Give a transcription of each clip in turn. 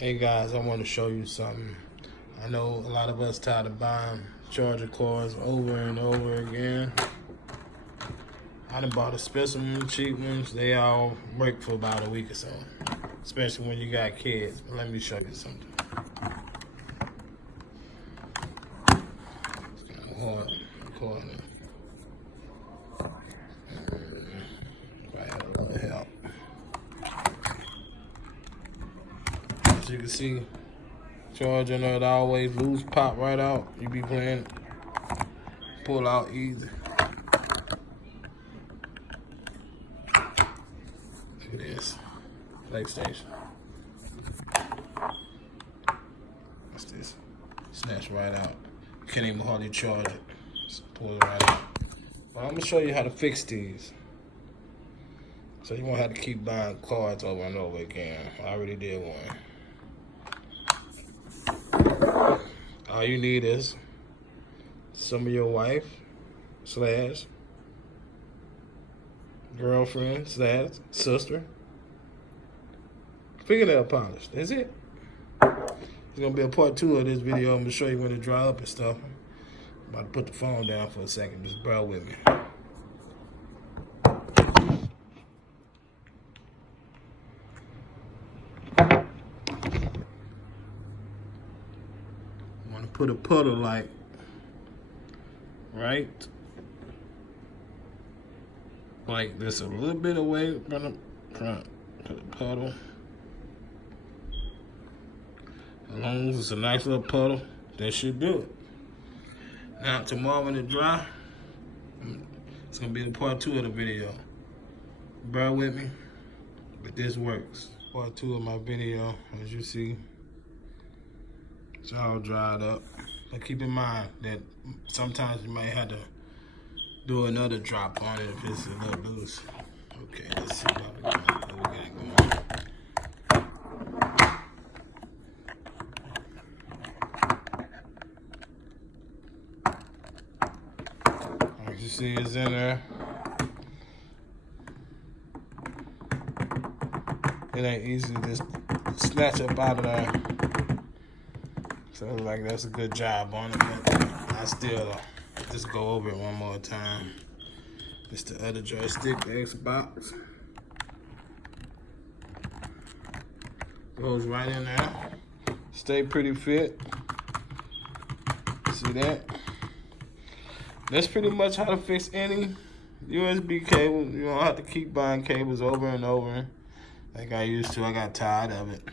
Hey guys, I want to show you something. I know a lot of us tired of buying charger cords over and over again. I done bought expensive ones, cheap ones. They all work for about a week or so, especially when you got kids. But let me show you something. It's kind of hard recording. If I had a little help. As you can see, charger nut always loose, pop right out. You be playing, pull out easy. Look at this, PlayStation. What's this? Snatch right out. You can't even hardly charge it. Just pull it right out. But I'm gonna show you how to fix these, so you won't have to keep buying cards over and over again. I already did one. All you need is some of your wife / girlfriend / sister fingernail polish. That's it. It's gonna be a part 2 of this video. I'm gonna show you when to dry up and stuff. I'm about to put the phone down for a second. Just bear with me. Put a puddle like this, a little bit away from the front. Put a puddle. As long as it's a nice little puddle, that should do it. Now tomorrow when it dry, it's gonna be the part 2 of the video. Bear with me, but this works. Part 2 of my video, as you see. It's all dried up. But keep in mind that sometimes you might have to do another drop on it if it's a little loose. Okay, let's see what we got going. As you see, it's in there. It ain't easy to just snatch up out of there. So like that's a good job on it, but I still just go over it one more time. It's the other joystick, the Xbox. Goes right in there. Stay pretty fit. See that? That's pretty much how to fix any USB cable. You don't have to keep buying cables over and over like I used to. I got tired of it.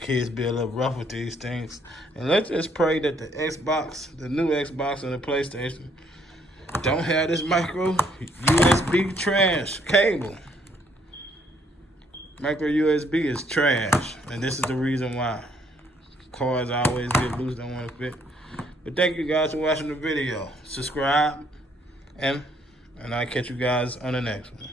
Kids be a little rough with these things. And let's just pray that the Xbox, the new Xbox and the PlayStation, don't have this micro USB trash cable. Micro USB is trash. And this is the reason why. Cards always get loose, don't want to fit. But thank you guys for watching the video. Subscribe, and I'll catch you guys on the next one.